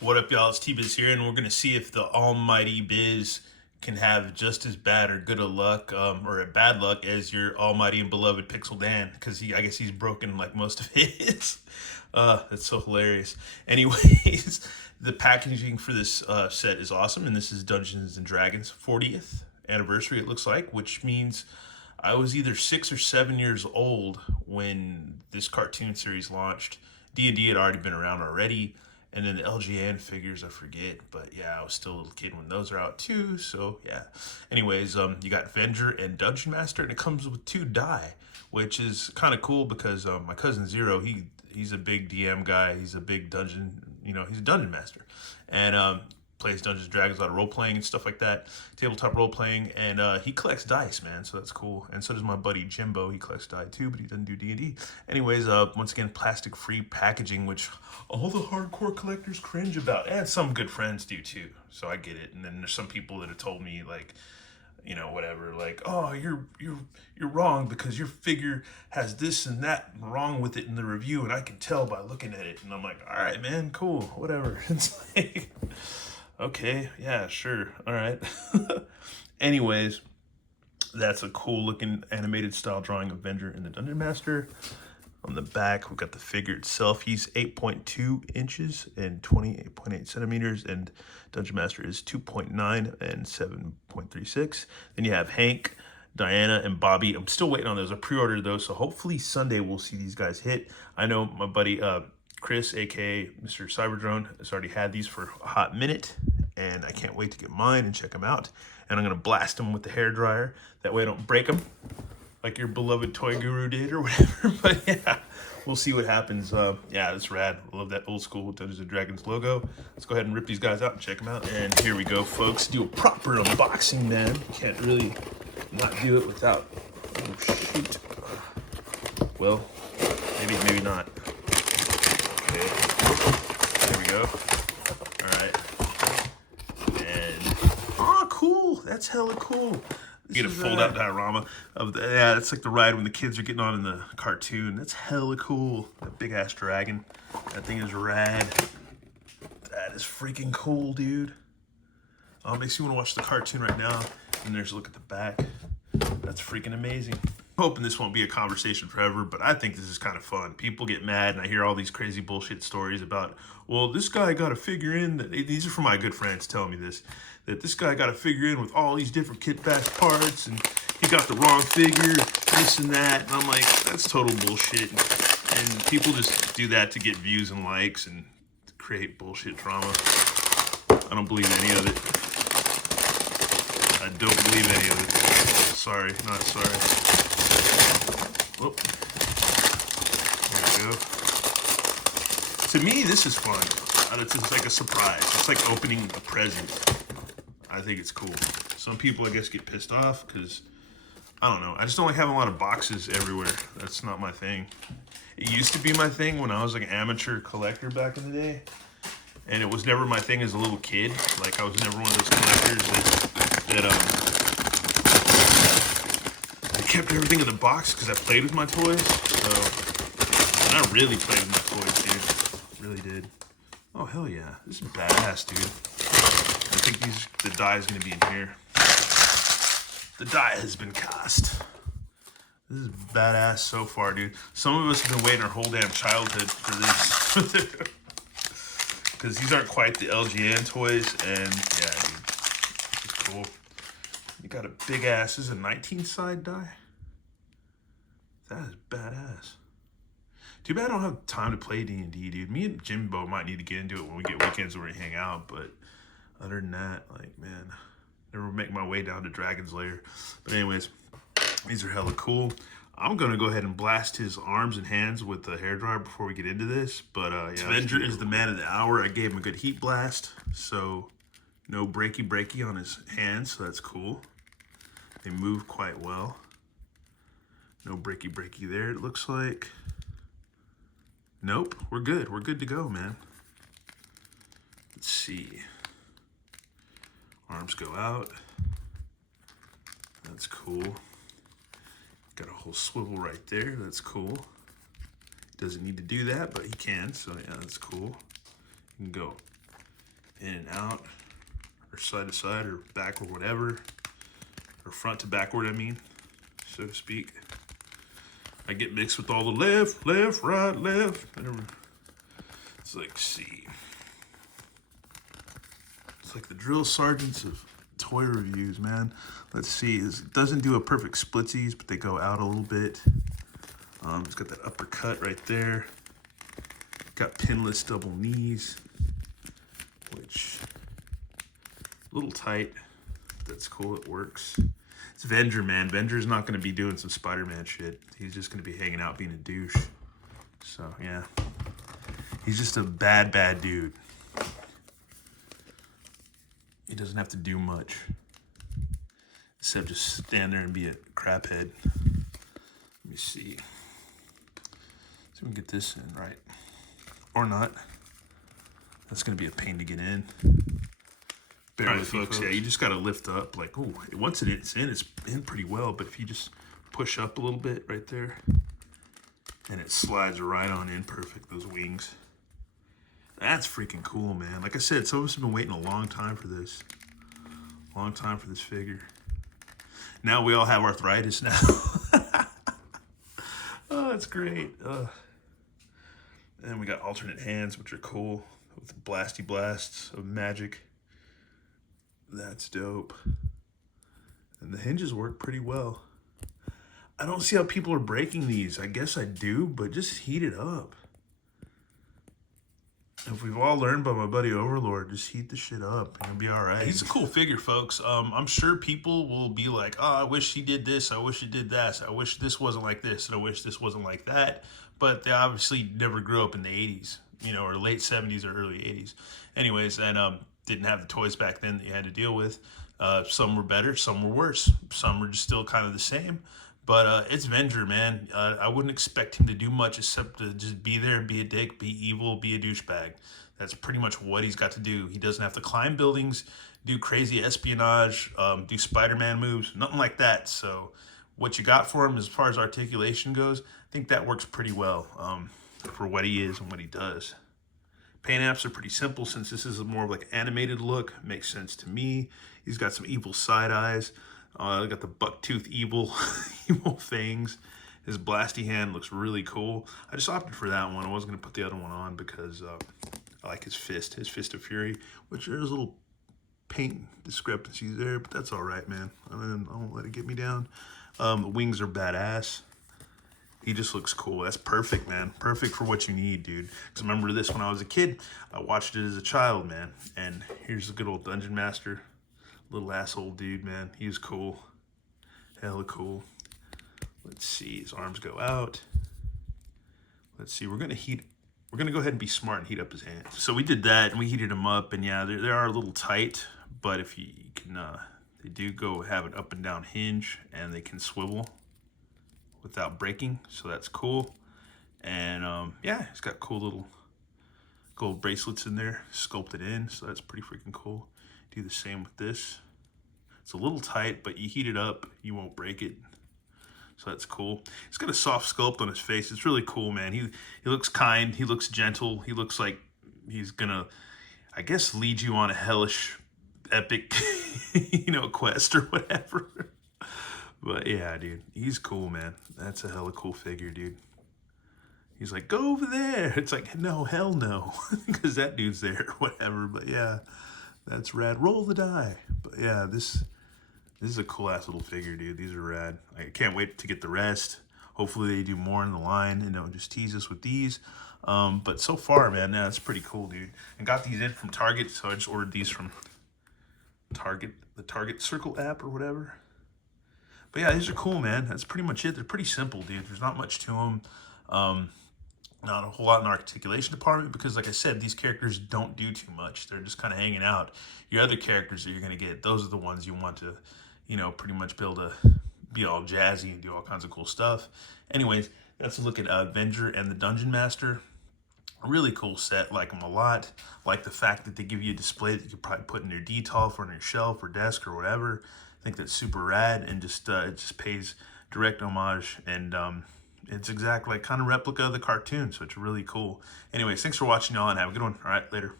What up, y'all? It's T-Biz here, and we're going to see if the almighty Biz can have just as bad or good a luck, or a bad luck as your almighty and beloved Pixel Dan, because I guess he's broken like most of his. That's so hilarious. Anyways, the packaging for this set is awesome, and this is Dungeons and Dragons 40th anniversary, it looks like, which means I was either 6 or 7 years old when this cartoon series launched. D&D had already been around already, and then the LGN figures, I forget, but yeah, I was still a little kid when those are out too, so yeah. Anyways, you got Venger and Dungeon Master, and it comes with 2 die, which is kind of cool because my cousin Zero, he's a big DM guy, he's a big dungeon, he's a dungeon master, and plays Dungeons and Dragons, a lot of role playing and stuff like that, tabletop role playing, and he collects dice, man. So that's cool. And so does my buddy Jimbo. He collects dice too, but he doesn't do D&D. Anyways, once again, plastic-free packaging, which all the hardcore collectors cringe about, and some good friends do too. So I get it. And then there's some people that have told me like, whatever, like, oh, you're wrong because your figure has this and that wrong with it in the review, and I can tell by looking at it. And I'm like, all right, man, cool, whatever. It's like, okay, yeah, sure, all right. Anyways, that's a cool looking animated style drawing of Venger and the Dungeon Master. On the back, we've got the figure itself. He's 8.2 inches and 28.8 centimeters, and Dungeon Master is 2.9 and 7.36. Then you have Hank, Diana, and Bobby. I'm still waiting on those. I pre-ordered those, so hopefully Sunday we'll see these guys hit. I know my buddy Chris, aka Mr. Cyberdrone, has already had these for a hot minute, and I can't wait to get mine and check them out. And I'm gonna blast them with the hair dryer. That way I don't break them like your beloved toy guru did or whatever. But yeah, we'll see what happens. Yeah, that's rad. I love that old school Dungeons and Dragons logo. Let's go ahead and rip these guys out and check them out. And here we go, folks. Do a proper unboxing, man. Can't really not do it without, oh shoot. Well, maybe not. Okay, there we go. All right. And, oh, cool. That's hella cool. You get a fold-out diorama of the, yeah, it's like the ride when the kids are getting on in the cartoon. That's hella cool. That big-ass dragon. That thing is rad. That is freaking cool, dude. Makes you want to watch the cartoon right now. And there's a look at the back. That's freaking amazing. I'm hoping this won't be a conversation forever, but I think this is kind of fun. People get mad, and I hear all these crazy bullshit stories about, well, this guy got a figure in. These are from my good friends telling me this, that this guy got a figure in with all these different kit bash parts, and he got the wrong figure, this and that. And I'm like, that's total bullshit. And people just do that to get views and likes and create bullshit drama. I don't believe any of it. I don't believe any of it. Sorry, not sorry. Whoop. There we go. To me, this is fun. It's like a surprise. It's like opening a present. I think it's cool. Some people, I guess, get pissed off because, I don't know. I just don't like having a lot of boxes everywhere. That's not my thing. It used to be my thing when I was like an amateur collector back in the day. And it was never my thing as a little kid. Like, I was never one of those collectors that I kept everything in the box because I played with my toys. So, and I really played with my toys, dude. Really did. Oh, hell yeah. This is badass, dude. I think the die is going to be in here. The die has been cast. This is badass so far, dude. Some of us have been waiting our whole damn childhood for this. Because these aren't quite the LGN toys. And, yeah, dude. This is cool. You got a big ass. This is a 19 side die. That is badass. Too bad I don't have time to play D&D, dude. Me and Jimbo might need to get into it when we get weekends where we hang out. But other than that, like, man, never make my way down to Dragon's Lair. But anyways, these are hella cool. I'm going to go ahead and blast his arms and hands with the hairdryer before we get into this. But, yeah. Avenger is the man of the hour. I gave him a good heat blast. So, no breaky on his hands. So, that's cool. They move quite well. No breaky there, it looks like. Nope, we're good. We're good to go, man. Let's see. Arms go out. That's cool. Got a whole swivel right there. That's cool. Doesn't need to do that, but he can. So yeah, that's cool. You can go in and out, or side to side, or back, or whatever, or front to backward, I mean, so to speak. I get mixed with all the left, right, left. It's like, see. It's like the drill sergeants of toy reviews, man. Let's see. It doesn't do a perfect splitsies, but they go out a little bit. It's got that uppercut right there. Got pinless double knees, which a little tight. That's cool. It works. It's Venger, man. Venger's not going to be doing some Spider-Man shit. He's just going to be hanging out being a douche. So, yeah. He's just a bad, bad dude. He doesn't have to do much. Except just stand there and be a craphead. Let me see. So we can get this in right. Or not. That's going to be a pain to get in. Bear with me, folks. Yeah, you just got to lift up. Like, oh, once it's in pretty well. But if you just push up a little bit right there, and it slides right on in perfect, those wings. That's freaking cool, man. Like I said, some of us have been waiting a long time for this. Long time for this figure. Now we all have arthritis now. Oh, that's great. And we got alternate hands, which are cool, with blasty blasts of magic. That's dope. And the hinges work pretty well. I don't see how people are breaking these. I guess I do, but just heat it up. If we've all learned by my buddy Overlord, just heat the shit up and it'll be all right. He's a cool figure, folks. I'm sure people will be like, oh, I wish he did this. I wish he did that. I wish this wasn't like this. And I wish this wasn't like that. But they obviously never grew up in the 80s, you know, or late 70s or early 80s. Anyways, and didn't have the toys back then that you had to deal with. Some were better, some were worse. Some were just still kind of the same. But it's Venger, man. I wouldn't expect him to do much except to just be there, be a dick, be evil, be a douchebag. That's pretty much what he's got to do. He doesn't have to climb buildings, do crazy espionage, do Spider-Man moves, nothing like that. So what you got for him as far as articulation goes, I think that works pretty well for what he is and what he does. Paint apps are pretty simple since this is a more of like animated look. Makes sense to me. He's got some evil side eyes. Got the bucktooth evil fangs. His blasty hand looks really cool. I just opted for that one. I wasn't going to put the other one on because I like his fist of fury, which there's little paint discrepancies there, but that's all right, man. I won't let it get me down. The wings are badass. He just looks cool. That's perfect, man. Perfect for what you need, dude. Because I remember this when I was a kid. I watched it as a child, man. And here's the good old Dungeon Master. Little asshole dude, man. He was cool. Hella cool. Let's see. His arms go out. Let's see. We're going to go ahead and be smart and heat up his hands. So we did that, and we heated them up. And yeah, they are a little tight. But if you can, they do go have an up and down hinge. And they can swivel without breaking. So that's cool. And yeah, it's got cool little gold bracelets in there. Sculpted in. So that's pretty freaking cool. Do the same with this. It's a little tight, but you heat it up, you won't break it. So that's cool. He's got a soft sculpt on his face. It's really cool, man. He looks kind. He looks gentle. He looks like he's gonna, I guess, lead you on a hellish, epic, quest or whatever. But yeah, dude, he's cool, man. That's a hella cool figure, dude. He's like, go over there. It's like, no, hell no, because that dude's there or whatever. But yeah. That's rad. Roll the die. But yeah, this is a cool ass little figure, dude. These are rad. I can't wait to get the rest. Hopefully they do more in the line and don't just tease us with these. But so far, man, yeah, it's pretty cool, dude. And got these in from Target, so I just ordered these from Target, the Target Circle app or whatever. But yeah, these are cool, man. That's pretty much it. They're pretty simple, dude. There's not much to them. Not a whole lot in the articulation department because, like I said, these characters don't do too much. They're just kind of hanging out. Your other characters that you're going to get, those are the ones you want to, pretty much be able to be all jazzy and do all kinds of cool stuff. Anyways, that's a look at Avenger and the Dungeon Master. A really cool set. Like them a lot. Like the fact that they give you a display that you could probably put in your detolf or on your shelf or desk or whatever. I think that's super rad and just it just pays direct homage and it's exactly like kind of replica of the cartoon, so it's really cool. Anyways, thanks for watching, y'all, and have a good one. All right, later.